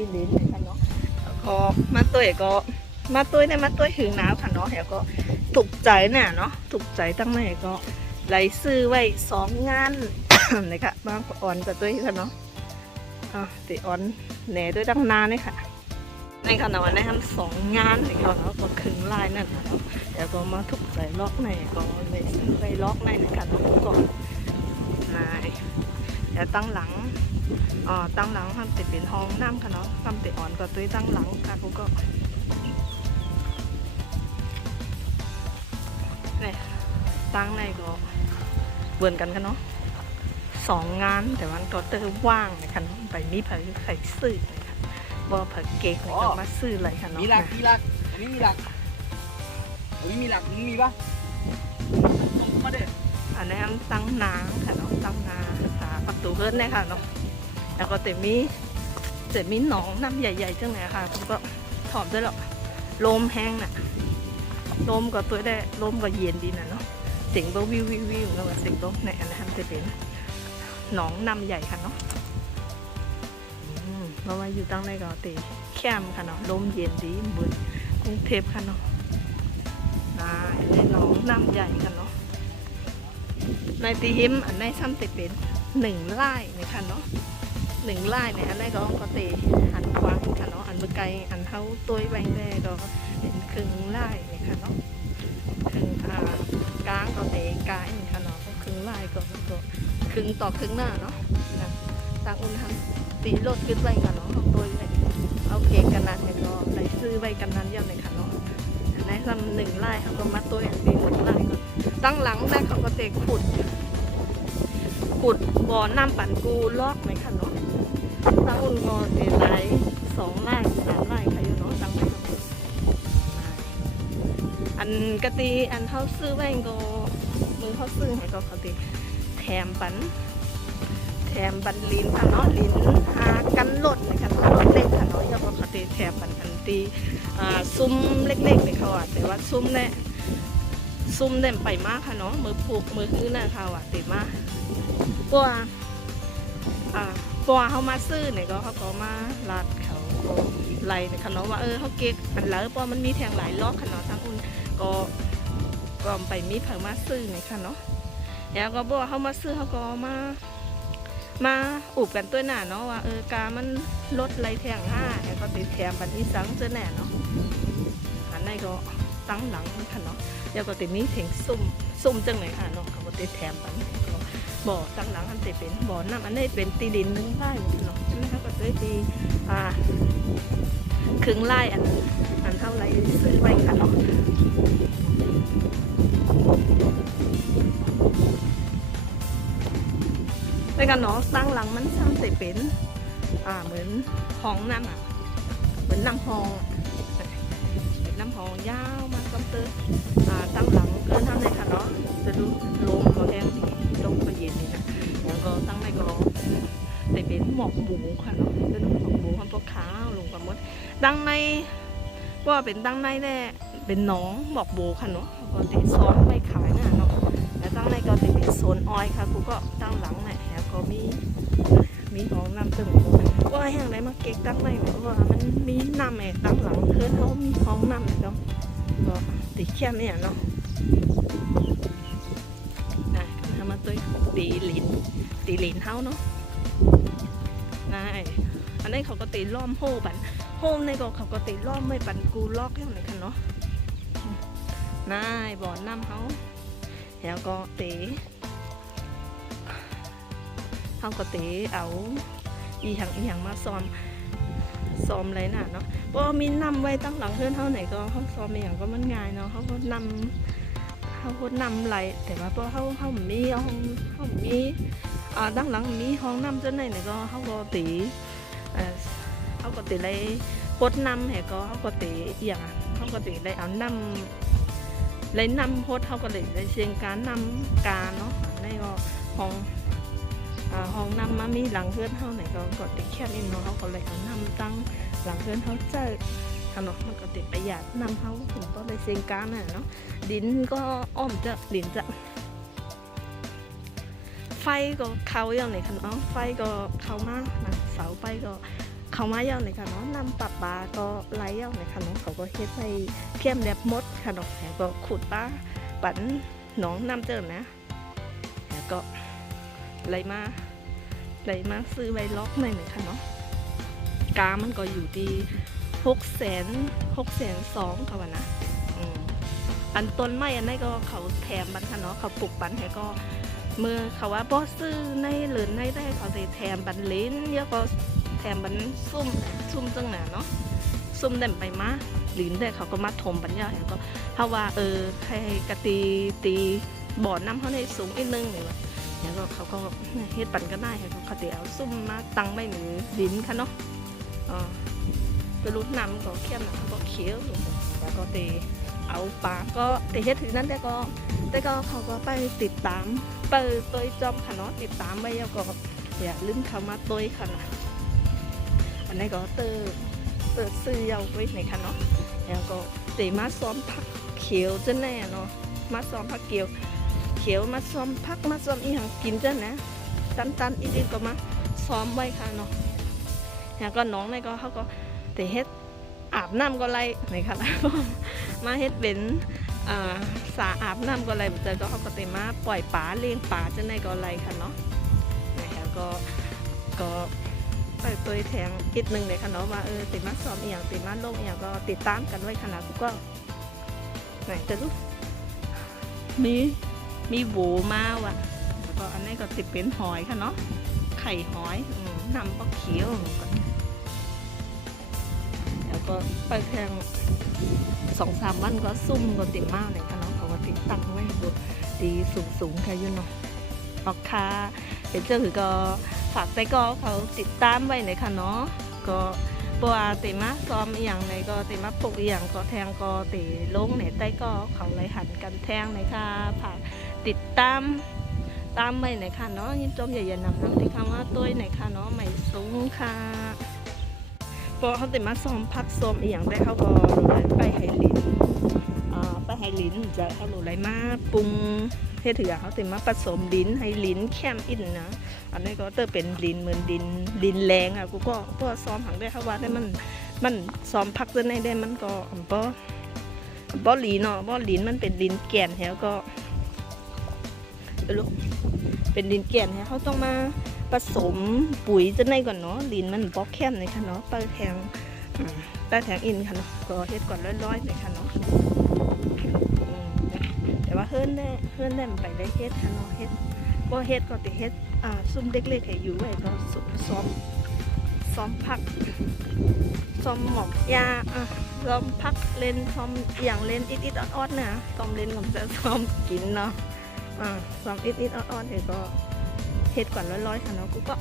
ตีลิ้นเลยค่ะเนาะก็มาตัวก็มาตัวเนี่ยมาตัวถึงหนาวค่ะเนาะแล้วก็ถูกใจเนี่ยเนาะถูกใจตั้งไหนก็ไหลซื้อไว้2 งานเลยค่ะบางอ่อนกับตัวค่ะเนาะตีอ่อนแหน่ด้วยตั้งนานเลยค่ะในขณะวันนี้ทำ2 งานเลยค่ะเนาะก็ครึ่งลายนั่นค่ะเนาะแล้วก็มาถูกใจล็อกในก็เลยซื้อไว้ล็อกในนะคะเนาะก่อนนายแล้วตั้งหลังตั้งหลังทำติดเป็นห้องน้ำค่ะเนาะทำติดอ่อนก็ตัวตั้งหลังค่ะกูก็เนี่ยตั้งในก็เบื่อกันค่ะเนาะ2 งานแต่วันตัวเตอร์ว่างนะคะไปมีเผยไข่ซื้อนะคะบ่เผยเก๊กเลยก็มาซื้อเลยค่ะเนาะมีหลักอันนี้มีหลักมีหลักมึงมีปะส่งมาเด็ดอันนี้ตั้งน้ำค่ะเนาะตั้งน้ำประตูเฮิร์ตเนี่ยค่ะเนาะแล้วก็แต่มีหนองน้ำใหญ่ๆจังไหนค่ะผมก็ถอดด้วยหรอกลมแห้งน่ะลมก็ตัวได้ลมก็เย็นดีนะเนาะเสียงก็วิวแล้วก็เสียงลมในอันนั้นจะเป็นหนองน้ำใหญ่ค่ะเนาะเรามาอยู่ตั้งในก็ตีแคมค่ะเนาะลมเย็นดีเหมือนกรุงเทพค่ะเนาะในหนองน้ำใหญ่ค่ะเนาะในตีหิมอันในซ้ำติเป็น1 ไร่นะคะเนาะ1 ไร่เนี่ยอันในก็ตีหันกว้างค่ะเนาะอันเมื่อไกลอันเท่าตัวแบงแดก็เป็นครึ่งไร่นะคะเนาะครึ่งกลางก็ตีกายค่ะเนาะก็ครึ่งไร่ก็ครึ่งต่อครึ่งหน้าเนาะต่างอุ่นทำตีรถขึ้นไปค่ะเนาะของตัวเลยเอาเคกันนั้นเนี่ยก็ไหลซื้อไปกันนั้นย่อมเลยค่ะเนาะอันในซ้ำ1 ไร่เขาก็มาตัวอย่างตี1 ไร่ก็ตั้งหลังได้เขาก็เตะขุดบ่อน้ำปั่นกูลอกไหมคะเนาะตั้งอุ่นก็เตะไหล2 ไร่ 3 ไร่ค่ะอยู่เนาะตั้งไว้อันกะตีอันเขาซื้อไว้ก็มือเขาซื้อให้ก็เขาตีแถมบันลิ้นค่ะเนาะลิ้นกันหล่นนะคะรถเล็กค่ะเนาะแล้วก็เขาตีแถมบันอันตีซุ้มเล็กๆเลยเขาแต่ว่าซุ้มเนี่ยไปมากค่ะเนาะมือผูกมือคือน่ะเขาติดมากปัวเขามาซื้อเนี่ยก็เขาก็มาลาดเขาไหลค่ะเนาะว่าเขาเก๊กอันแล้วปัวมันมีแทงหลายล็อกค่ะเนาะทั้งอุ่นก็ไปมีเผามาซื้อเนี่ยค่ะเนาะแล้วก็ปัวเขามาซื้อเขาก็มาอุบกันตัวหน้าเนาะว่ากามันลดไหลแทง5แล้วก็ติดแถมบันที่สังเจอแน่เนาะอันนี้ก็ตั้งหลังค่ะเนาะแล้วก็ติดนี้ถึงซุ่มจังไหนค่ะเนาะเขาก็ติดแถมบันก็บ่อตั้งหลังอันติดเป็นบ่อน้ำอันนี้เป็นตีดิน1 ไร่เนาะใช่ไหมคะก็เลยตีครึ่งไร่อันเท่าไรซื้อไปค่ะเนาะในการเนาะตั้งหลังมันสร้างติดเป็นเหมือนห้องน้ำเหมือนน้ำห้องยาวมากำเตอตั้งหลังเกินทำในค่ะเนาะจะดูลมก็แห้งดีลมก็เย็นดีนะแล้วก็ตั้งในก็แต่เป็นหมอกหมูค่ะเนาะจะดูหมอกหมูความพวกข้าวลงกับมดดังในว่าเป็นดังในแน่เป็นหนองหมอกหมูค่ะเนาะก็ติดซ้อนไม่ขายนะเนาะแล้วตั้งในก็ติดเป็นโซนออยค่ะกูก็ตั้งหลังเนี่ยแล้วก็มีห้องน้ำตึงว่าแห่งไหนมาเก็กตั้งในว่ามันมีน้ำแม่ตั้งหลังเพื่อนเขามีห้องน้ำเนาะก็ติดแค่เนี่ยเนาะนะทำมาตัวตีลินเท้าเนาะนายอันนี้เขาก็ตีล้อมโฮบันโฮมในก็เขาก็ตีล้อมไม่ปันกูล็อกอย่างไรกันเนาะนายบ่อน้ำเขาแล้วก็ตีเขาก็ตีเอาอีหยังมาซ้อมอะไรน่ะเนาะเพราะมีนำไว้ตั้งหลังเพื่อนเท่าไหนก็เขาซ้อมอย่างก็มันง่ายเนาะเขาก็นำไหลแต่ว่าพอเขามีเขามีตั้งหลังมีห้องนำจนไหนก็เขาก็ตีอะไรพดนำแห่ก็เขาก็ตีอย่างเขาก็ตีได้เอานำพดเขาก็ตีได้เชียงการนำการเนาะในก็ห้องนำมามีหลังเพื่อนเท่าไหนก็ติดแค่นี้เนาะเขาก็เลยเอานำตั้งหลังเพื่อนเขาเจอขนมมันก็ติดประหยัดนำเขาถึงก็ได้เชียงการน่ะเนาะดินก็อ้อมจะดินจะไฟก็เขาอย่างไรขนมไฟก็เขามากนะเสาไฟก็ เขามาย่างเลยค่ะเนาะนำปลาปลาก็ไล่ย่างเลยค่ะเนาะเขาก็เฮ็ดให้เข้มแบบมดค่ะเนาะแล้วก็ขุดปลาปั่นหนองน้ำเจิมนะแล้วก็ไล่มาซื้อไว้ล็อกในหนึ่งค่ะเนาะกามันก็อยู่ที่600,002ค่ะวะนะอันต้นไม้อันนี้ก็เขาแถมบันค่ะเนาะเขาปลูกบันให้ก็เมื่อเขาว่าบ่ซื้อในหรือในได้เขาจะแถมบันลิ้นเยอะก็แถมบันซุ่มจังหนาเนาะซุ่มเด่นไปมาลิ้นได้เขาก็มาถมบันยาแล้วก็ถ้าว่าให้กะตีบ่อน้ำเขาในสูงอีกนึงเลยวะแล้วก็เขาก็เฮ็ดปันก็ได้เขาเดี๋ยวซุ่มมาตั้งไว้หนึ่งลิ้นค่ะเนาะไปรุดน้ำก็เข้มนะก็เขียวแล้วก็ตีเอาปลาก็ตีเฮ็ดถึงนั้นแต่ก็เขาก็ไปติดตามไปตัวจอมค่ะเนาะติดตามไว้แล้วก็อย่าลืมเขามาตัวค่ะนะอันนี้ก็เตอซื้อยาวไว้ในค่ะเนาะแล้วก็ตีมาซ้อมผักเขียวจะแน่เนาะมาซ้อมผักเขียวมาซ้อมผักมาซ้อมอีหังกินจะนะตันอีกก็มาซ้อมไว้ค่ะเนาะแล้วก็น้องนี่ก็เขาก็ตีเฮ็ดอาบน้ำก็ไรไหนคะนะมาเฮ็ดเป็นสาอาบน้ำก็ไรแต่ก็เขาก็ตีมาปล่อยป่าเลี้ยงป่าจะในก็ไรค่ะเนาะแล้วก็ไปตัวแทงอีกนึงเลยค่ะเนาะว่าตีมาซ้อมอีกอย่างตีมาลงอีกอย่างก็ติดตามกันไว้ขนาดก็ไหนจะรู้มีโหวมาว่ะแล้วก็อันนี้ก็ติดเป็นหอยค่ะเนาะไข่หอยน้ำปลาเขียวแล้วก็ไปแทง2-3 วันก็ซุ่มก็ติดมากเลยค่ะเนาะเขาก็ติดตั้งไว้บนดีสูงค่ะยุ่นเนาะออกค่าเป็นเจ้าคือก็ฝากใจก็เขาติดตามไว้เลยค่ะเนาะก็บัวติมาซ้อมอย่างไรก็ติมาปลุกอย่างก็แทงก็ติลงในใต้ก็เขาเลยหันกันแทงเลยค่ะฝากติดตามไว้เลยค่ะเนาะยิ้มจมใหญ่ๆนำที่คำว่าตัวไหนค่ะเนาะใหม่สูงค่ะพอเขาติมาซ้อมพักซ้อมอย่างได้เขาก็ไปไฮลิ้นจะเขาหลุดไรมาปรุงเฮ็ดถือเขาติมาผสมลิ้นให้ลิ้นแคมอินนะอันนี้ก็เตอเป็นลิ้นเหมือนลิ้นแรงอ่ะกูก็ซ้อมหังได้เขาว่าได้มันซ้อมพักจะในได้มันก็บ่ลิ้นเนาะบ่ลิ้นมันเป็นลิ้นแก่นแล้วก็ลูกเป็นลิ้นแก่นแล้วเขาต้องมาผสมปุ๋ยจะในก่อนเนาะลิ้นมันบ่แคมเลยค่ะเนาะปลาแทงอินค่ะเนาะก็เฮ็ดก่อนร้อยๆเลยค่ะเนาะแต่ว่าเฮิร์นได้ไปได้เฮ็ดค่ะเนาะเฮ็ดบ่เฮ็ดก็ติเฮ็ดซุ่มเด็กๆให้อยู่ไว้ก็ซ้อมพักซ้อมหมอกยาซ้อมพักเล่นซ้อมอย่างเล่นอิดๆออดๆนะซ้อมเล่นก็จะซ้อมกินเนาะซ้อมอิดๆออดๆเดี๋ยวก็เฮ็ดก่อนร้อยๆค่ะเนาะกูก็